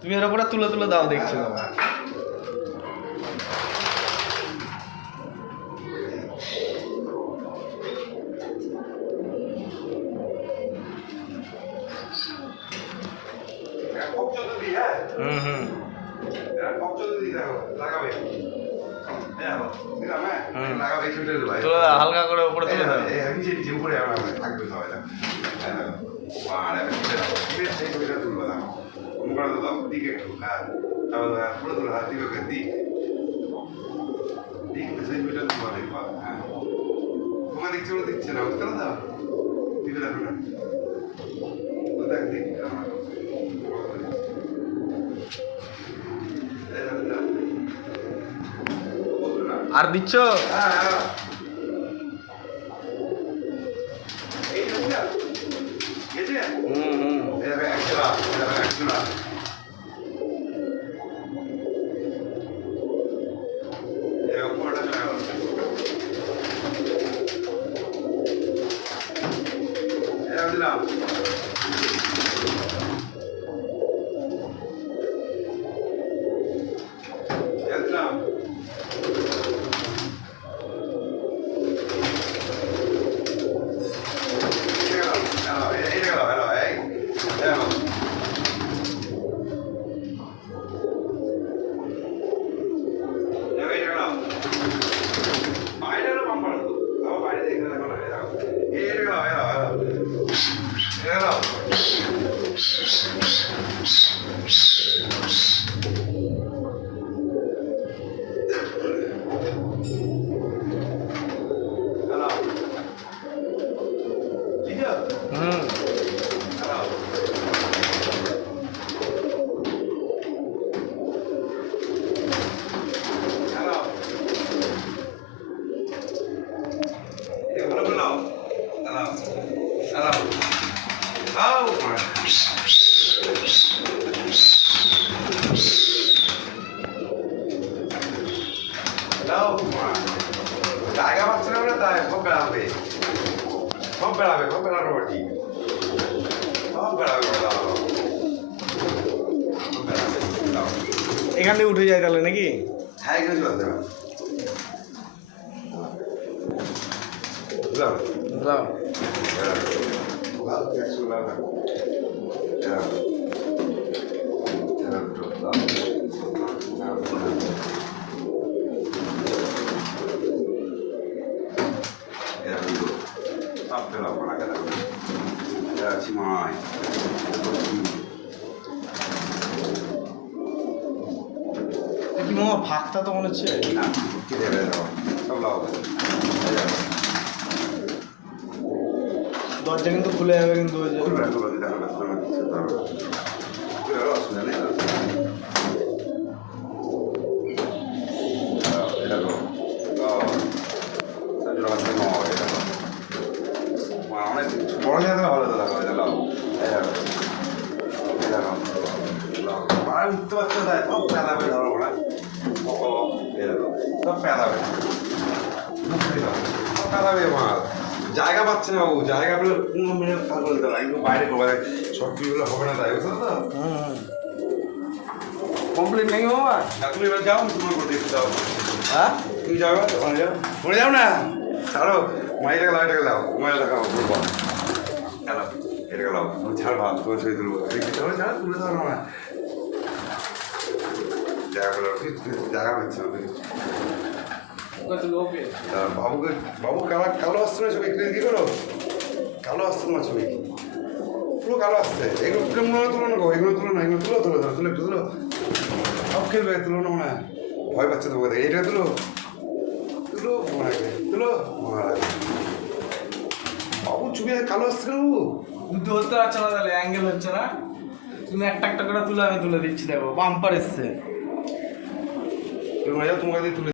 তুমি এর উপরে তুলে তুলে দাও দেখছো হালকা করে উপরে তুলে দাও দিচ্ছে না বুঝতে না দিকে দেখো না দেখ দিক আর দিচ্ছ জায়গা পাচ্ছে না তাই সব বেড়াবে সব বেড়াবে সব বেড়ানো ঠিক সব বেড়াবে এখান থেকে উঠে যায় তাহলে নাকি হ্যাঁ এখানে চলতে হবে বুঝলাম বুঝলাম কি মামা ফাঁকটা তো মনে হচ্ছে দরজা কিন্তু খুলে যাবে কিন্তু ওই যে বড় জায়গা ভালো উঠতে পারছে না সব পেলাবে ধরো না সব পেলাবে সব পেলাবে মাল জায়গা পাচ্ছে না বাবু জায়গা পেলে কোনো মিনিট কাজ বলতে না একটু বাইরে করবে সব কিছুগুলো হবে না তাই বুঝলো তো কমপ্লিট নাকি বাবা তুমি এবার যাও তোমার করে দেখতে যাও হ্যাঁ তুমি যাও ওখানে যাও ওখানে যাও না ছাড়ো মাইটাকে লাও এটাকে লাও মোবাইল দেখাও বলবো হ্যালো এটাকে লাও ছাড় ভাব তোমার ছবি তুলবো ছাড়া তুলে ধরো না জায়গা পাচ্ছে না বাবুকে বাবু কালো আসছে না ছবি কি করো কালো আসছে না ছবি পুরো কালো আসছে এগুলো তুলে মনে হয় তুলো না গো এগুলো তুলো না এগুলো তুলো তুলো তুলে তুলো সব খেলবে তুলো না মনে হয় ভয় পাচ্ছে তোমাকে এইটা তুলো তুলো মনে হয় তুলো বাবু ছবি কালো আসছে না বাবু দুটো হতে পারছে না তাহলে অ্যাঙ্গেল হচ্ছে না তুমি একটা একটা করে তুলে আমি তুলে দিচ্ছি দেখো বাম্পার এসছে তোমাকে তুলে